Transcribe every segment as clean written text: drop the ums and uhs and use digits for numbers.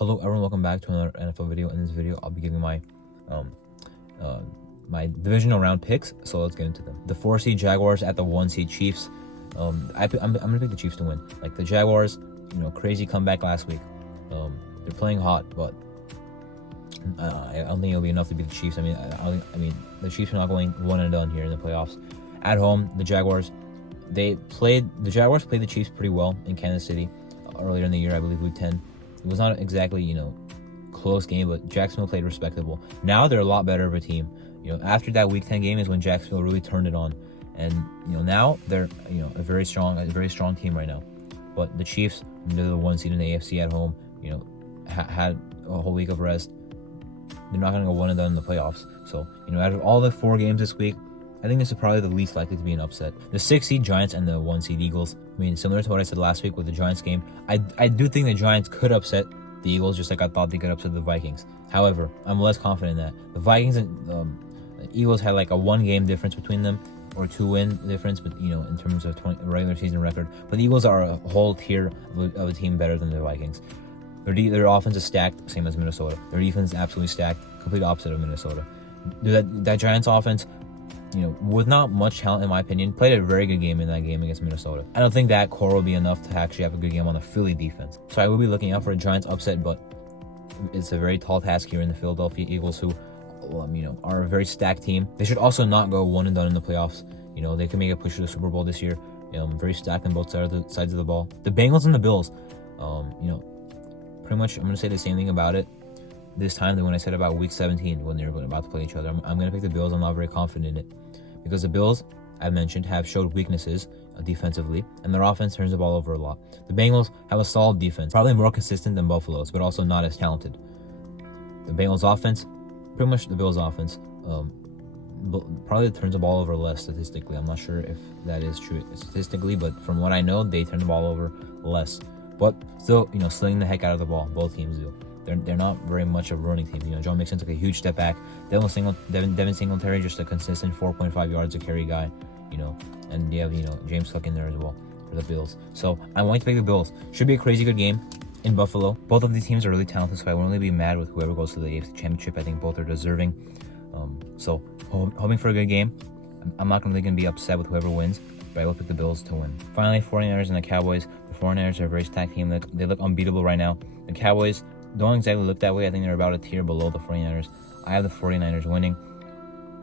Hello everyone, welcome back to another NFL video. In this video, I'll be giving my my divisional round picks. So let's get into them. The 4 seed Jaguars at the 1 seed Chiefs. I'm gonna pick the Chiefs to win. Like the Jaguars, crazy comeback last week. They're playing hot, but I don't think it'll be enough to beat the Chiefs. I mean, the Chiefs are not going one and done here in the playoffs. At home, the Jaguars played the Chiefs pretty well in Kansas City earlier in the year, I believe week 10. It was not exactly, close game, but Jacksonville played respectable. Now they're a lot better of a team. After that week 10 game is when Jacksonville really turned it on. And, now they're, a very strong team right now. But the Chiefs, they're the 1 seed in the AFC at home, had a whole week of rest. They're not going to go one and done in the playoffs. So, out of all the 4 games this week, I think this is probably the least likely to be an upset. The 6 seed Giants and the 1 seed Eagles. I mean, similar to what I said last week with the Giants game, I do think the Giants could upset the Eagles just like I thought they could upset the Vikings. However, I'm less confident in that. The Vikings and the Eagles had like a 1 game difference between them, or 2 win difference, but in terms of regular season record. But the Eagles are a whole tier of a team better than the Vikings. Their offense is stacked, same as Minnesota. Their defense is absolutely stacked, complete opposite of Minnesota. That Giants offense, with not much talent in my opinion, played a very good game in that game against Minnesota. I don't think that core will be enough to actually have a good game on the Philly defense. So I will be looking out for a Giants upset, but it's a very tall task here in the Philadelphia Eagles, who, are a very stacked team. They should also not go one and done in the playoffs. They can make a push to the Super Bowl this year. Very stacked on both sides of the ball. The Bengals and the Bills, pretty much I'm going to say the same thing about it this time than when I said about week 17 when they were about to play each other. I'm going to pick the Bills. I'm not very confident in it because the Bills, I mentioned, have showed weaknesses defensively, and their offense turns the ball over a lot. The Bengals have a solid defense, probably more consistent than Buffalo's, but also not as talented. The Bengals offense, pretty much the Bills offense, probably turns the ball over less statistically. I'm not sure if that is true statistically, but from what I know, they turn the ball over less. But still, slinging the heck out of the ball. Both teams do. They're not very much of a running team. Joe Mixon took a huge step back. Devin Singletary, just a consistent 4.5 yards a carry guy, and you have, James Cook in there as well for the Bills. So I want to pick the Bills. Should be a crazy good game in Buffalo. Both of these teams are really talented, so I won't really be mad with whoever goes to the AFC Championship. I think both are deserving. So hoping for a good game. I'm not really going to be upset with whoever wins, but I will pick the Bills to win. Finally, 49ers and the Cowboys. The 49ers are a very stacked team. They look unbeatable right now. The Cowboys don't exactly look that way. I think they're about a tier below the 49ers. I have the 49ers winning.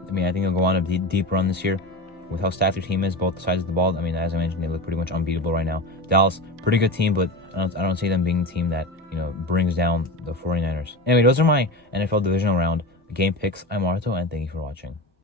I think they'll go on a deep run this year with how stacked their team is, both sides of the ball. As I mentioned, they look pretty much unbeatable right now. Dallas, pretty good team, but I don't see them being a team that, brings down the 49ers. Anyway, those are my NFL divisional round game picks. I'm Arto, and thank you for watching.